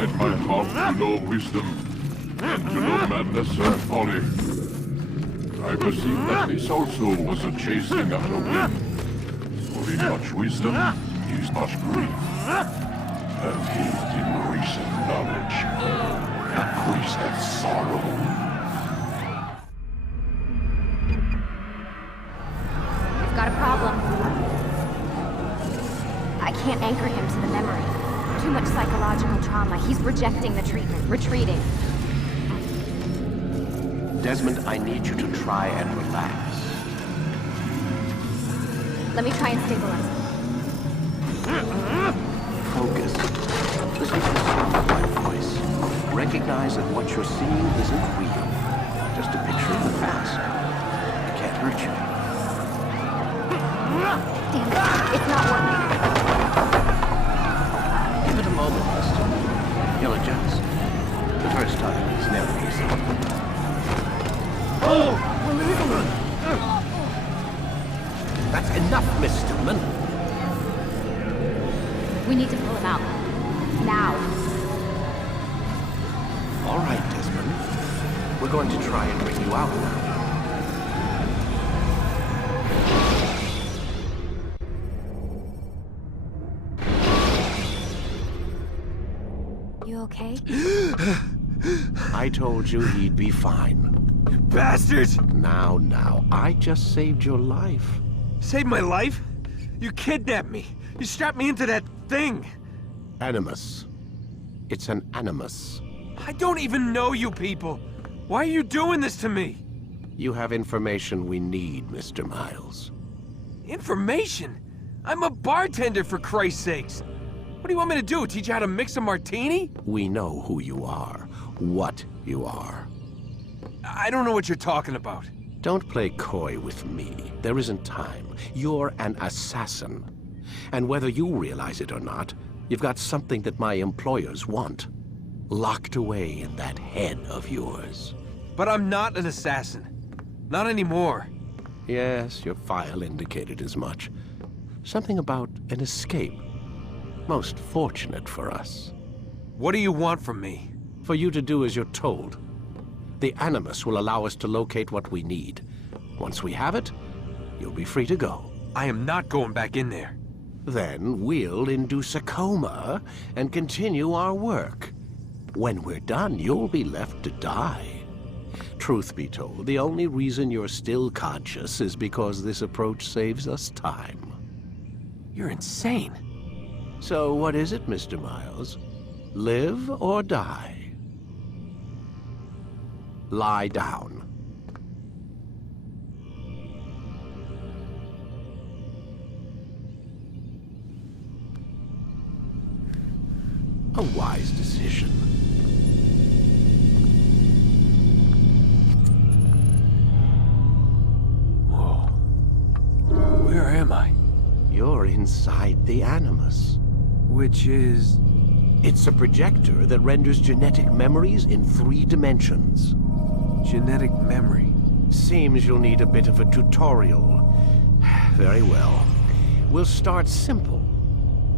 inclined my heart to know wisdom, and to know madness and folly. I perceived that this also was a chasing after wind. For in much wisdom is much grief. And hid in recent knowledge, increaseth sorrow. I've got a problem. I can't anchor him to the memory. Too much psychological trauma. He's rejecting the treatment, retreating. Desmond, I need you to try and relax. Let me try and stabilize him. Focus. Listen to the sound of my voice. Recognize that what you're seeing isn't real. Just a picture of the past. It can't hurt you. Damn it, it's not working. Give it a moment, mister. You'll adjust. The first time is never easy. Oh! We're losing him. That's enough, Miss Stillman. We need to pull him out. Now. All right, Desmond. We're going to try and bring you out now. You okay? I told you he'd be fine. Bastards! Now, I just saved your life. Saved my life? You kidnapped me. You strapped me into that thing. Animus. It's an animus. I don't even know you people. Why are you doing this to me? You have information we need, Mr. Miles. Information? I'm a bartender, for Christ's sakes. What do you want me to do? Teach you how to mix a martini? We know who you are, what you are. I don't know what you're talking about. Don't play coy with me. There isn't time. You're an assassin. And whether you realize it or not, you've got something that my employers want. Locked away in that head of yours. But I'm not an assassin. Not anymore. Yes, your file indicated as much. Something about an escape. Most fortunate for us. What do you want from me? For you to do as you're told. The Animus will allow us to locate what we need. Once we have it, you'll be free to go. I am not going back in there. Then we'll induce a coma and continue our work. When we're done, you'll be left to die. Truth be told, the only reason you're still conscious is because this approach saves us time. You're insane. So what is it, Mr. Miles? Live or die? Lie down. A wise decision. Whoa. Where am I? You're inside the Animus. Which is... It's a projector that renders genetic memories in 3 dimensions. Genetic memory. Seems you'll need a bit of a tutorial. Very well. We'll start simple.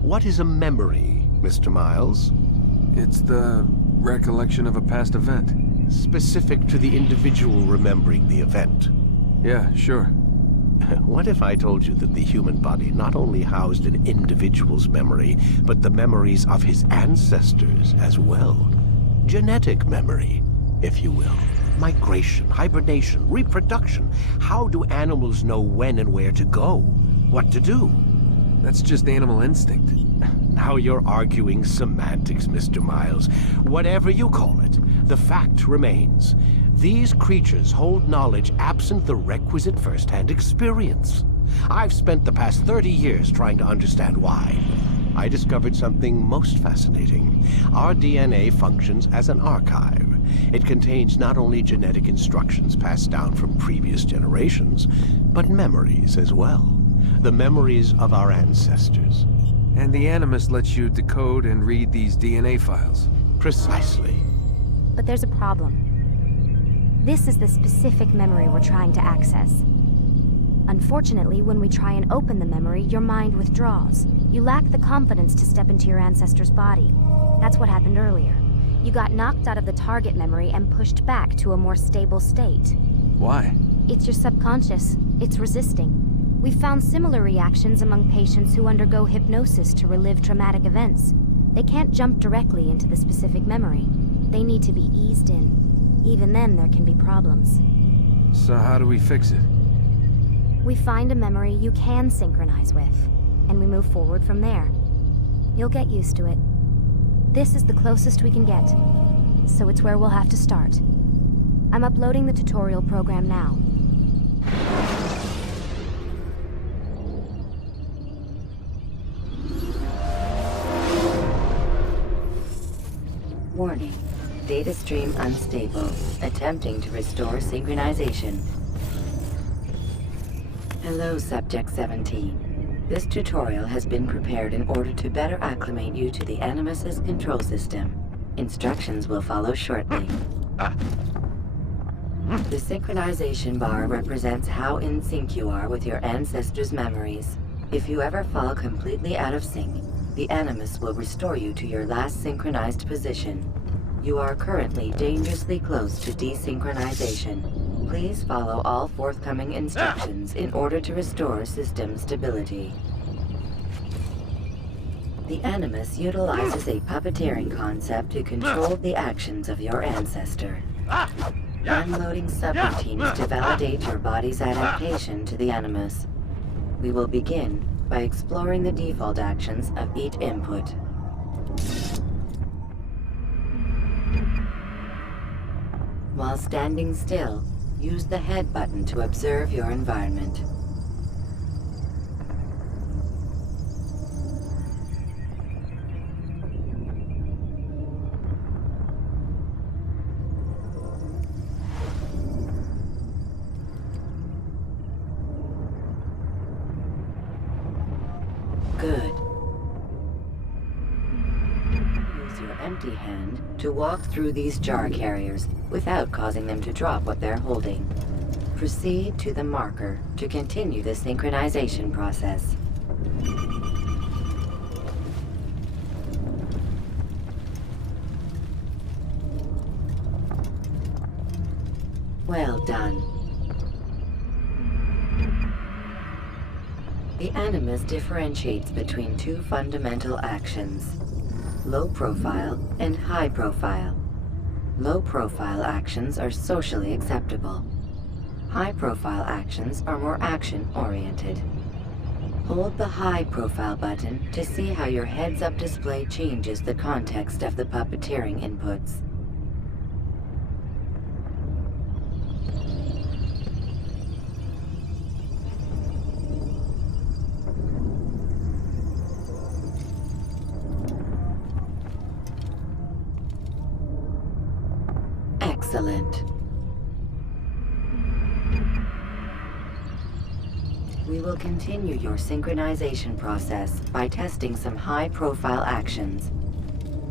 What is a memory, Mr. Miles? It's the recollection of a past event. Specific to the individual remembering the event. Yeah, sure. What if I told you that the human body not only housed an individual's memory, but the memories of his ancestors as well? Genetic memory, if you will. Migration, hibernation, reproduction. How do animals know when and where to go? What to do? That's just animal instinct. Now you're arguing semantics, Mr. Miles. Whatever you call it, the fact remains. These creatures hold knowledge absent the requisite first-hand experience. I've spent the past 30 years trying to understand why. I discovered something most fascinating. Our DNA functions as an archive. It contains not only genetic instructions passed down from previous generations, but memories as well. The memories of our ancestors. And the Animus lets you decode and read these DNA files. Precisely. But there's a problem. This is the specific memory we're trying to access. Unfortunately, when we try and open the memory, your mind withdraws. You lack the confidence to step into your ancestor's body. That's what happened earlier. You got knocked out of the target memory and pushed back to a more stable state. Why? It's your subconscious. It's resisting. We've found similar reactions among patients who undergo hypnosis to relive traumatic events. They can't jump directly into the specific memory. They need to be eased in. Even then, there can be problems. So how do we fix it? We find a memory you can synchronize with, and we move forward from there. You'll get used to it. This is the closest we can get, so it's where we'll have to start. I'm uploading the tutorial program now. Warning. Data stream unstable. Attempting to restore synchronization. Hello, Subject 17. This tutorial has been prepared in order to better acclimate you to the Animus's control system. Instructions will follow shortly. The synchronization bar represents how in sync you are with your ancestors' memories. If you ever fall completely out of sync, the Animus will restore you to your last synchronized position. You are currently dangerously close to desynchronization. Please follow all forthcoming instructions in order to restore system stability. The Animus utilizes a puppeteering concept to control the actions of your ancestor. Unloading subroutines to validate your body's adaptation to the Animus. We will begin by exploring the default actions of each input. While standing still, use the head button to observe your environment. Good. Use your empty hand to walk through these jar carriers without causing them to drop what they're holding. Proceed to the marker to continue the synchronization process. Well done. The Animus differentiates between two fundamental actions: low profile and high profile. Low profile actions are socially acceptable. High profile actions are more action oriented. Hold the high profile button to see how your heads-up display changes the context of the puppeteering inputs. Excellent. We will continue your synchronization process by testing some high-profile actions.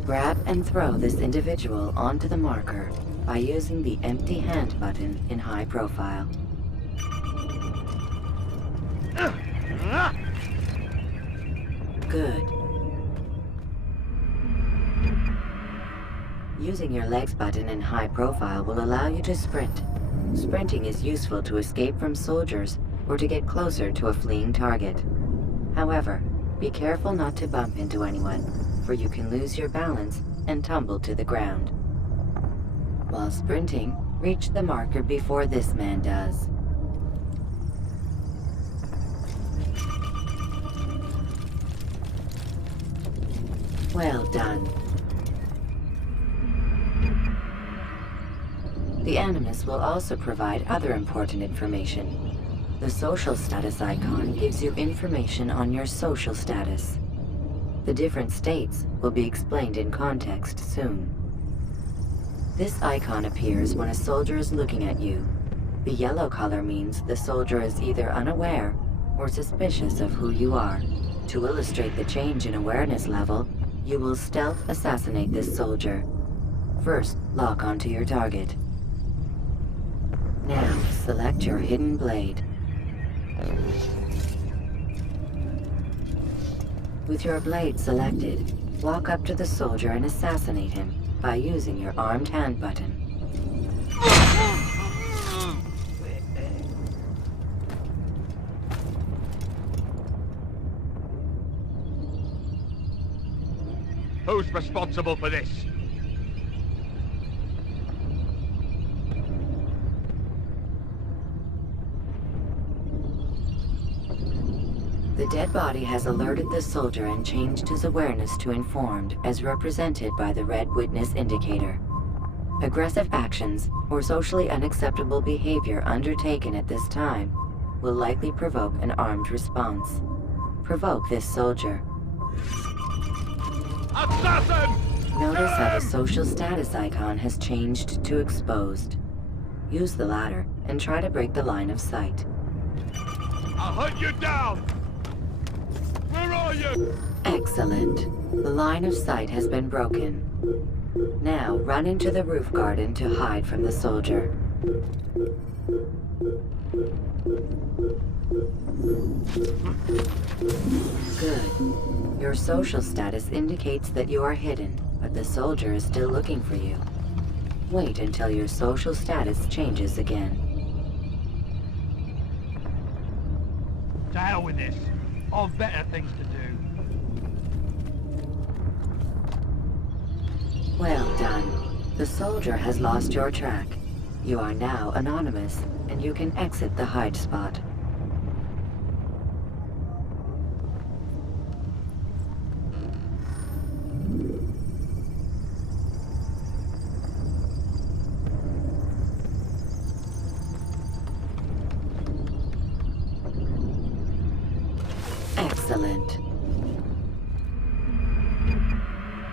Grab and throw this individual onto the marker by using the empty hand button in high profile. Good. Using your legs button in high profile will allow you to sprint. Sprinting is useful to escape from soldiers or to get closer to a fleeing target. However, be careful not to bump into anyone, for you can lose your balance and tumble to the ground. While sprinting, reach the marker before this man does. Well done. The Animus will also provide other important information. The social status icon gives you information on your social status. The different states will be explained in context soon. This icon appears when a soldier is looking at you. The yellow color means the soldier is either unaware or suspicious of who you are. To illustrate the change in awareness level, you will stealth assassinate this soldier. First, lock onto your target. Now, select your hidden blade. With your blade selected, Walk up to the soldier and assassinate him by using your armed hand button. Who's responsible for this? The dead body has alerted the soldier and changed his awareness to informed, as represented by the red witness indicator. Aggressive actions or socially unacceptable behavior undertaken at this time will likely provoke an armed response. Provoke this soldier. Assassin! Notice how the social status icon has changed to exposed. Use the ladder and try to break the line of sight. I'll hunt you down! Where are you? Excellent. The line of sight has been broken. Now run into the roof garden to hide from the soldier. Good. Your social status indicates that you are hidden, but the soldier is still looking for you. Wait until your social status changes again. To hell with this. I've better things to do. Well done. The soldier has lost your track. You are now anonymous, and you can exit the hide spot. Excellent.